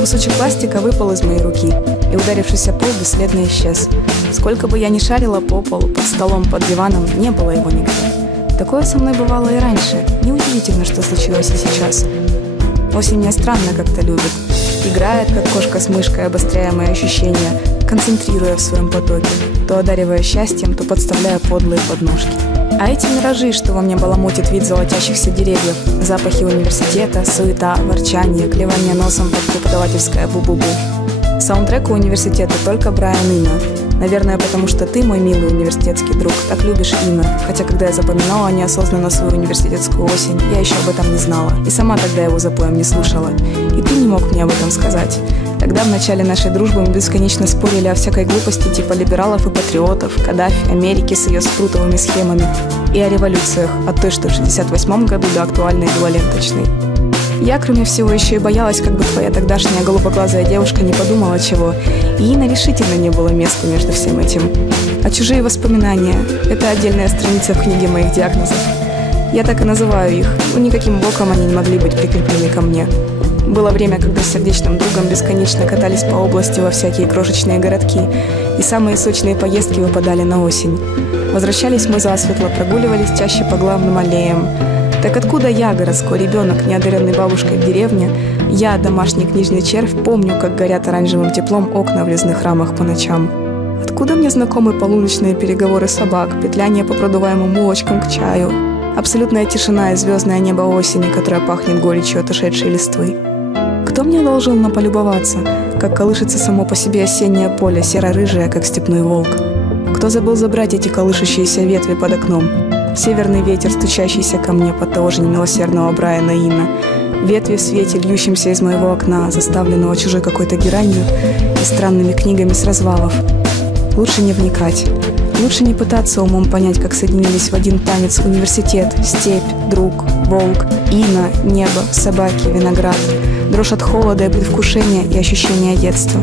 Кусочек пластика выпал из моей руки и, ударившись о пол, бесследно исчез. Сколько бы я ни шарила по полу, под столом, под диваном, не было его нигде. Такое со мной бывало и раньше. Неудивительно, что случилось и сейчас. Осень меня странно как-то любит. Играет, как кошка с мышкой, обостряя мои ощущения, концентрируя в своем потоке, то одаривая счастьем, то подставляя подлые подножки. А эти миражи, что во мне баламутит вид золотящихся деревьев, запахи университета, суета, ворчание, клевание носом под преподавательское бу-бу-бу. Саундтрек у университета только Брайан Ино. Наверное, потому что ты, мой милый университетский друг, так любишь Ино. Хотя, когда я запоминала неосознанно свою университетскую осень, я еще об этом не знала. И сама тогда его запоем не слушала. И ты не мог мне об этом сказать. Тогда, в начале нашей дружбы, мы бесконечно спорили о всякой глупости типа либералов и патриотов, Каддафи, Америки с ее спрутовыми схемами и о революциях, от той, что в 68 году, до актуальной белоленточной. Я, кроме всего, еще и боялась, как бы твоя тогдашняя голубоглазая девушка не подумала чего, и Инна решительно не было места между всем этим. А чужие воспоминания – это отдельная страница в книге моих диагнозов. Я так и называю их, но никаким боком они не могли быть прикреплены ко мне. Было время, когда с сердечным другом бесконечно катались по области во всякие крошечные городки, и самые сочные поездки выпадали на осень. Возвращались мы засветло, прогуливались чаще по главным аллеям. Так откуда я, городской ребенок, не одаренный бабушкой в деревне, я, домашний книжный червь, помню, как горят оранжевым теплом окна в резных рамах по ночам? Откуда мне знакомы полуночные переговоры собак, петляние по продуваемым улочкам к чаю, абсолютная тишина и звездное небо осени, которое пахнет горечью отошедшей листвы? Кто мне одолжил на полюбоваться, как колышется само по себе осеннее поле, серо-рыжее, как степной волк? Кто забыл забрать эти колышущиеся ветви под окном? Северный ветер, стучащийся ко мне под того же немилосердного Брайана Ино. Ветви в свете, льющимся из моего окна, заставленного чужой какой-то геранью и странными книгами с развалов. Лучше не вникать. Лучше не пытаться умом понять, как соединились в один танец университет, степь, друг, волк, Ино, небо, собаки, виноград, дрожь от холода и предвкушения и ощущения детства.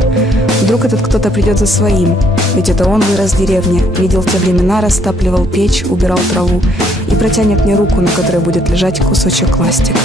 Вдруг этот кто-то придет за своим, ведь это он вырос в деревне, видел те времена, растапливал печь, убирал траву и протянет мне руку, на которой будет лежать кусочек пластика.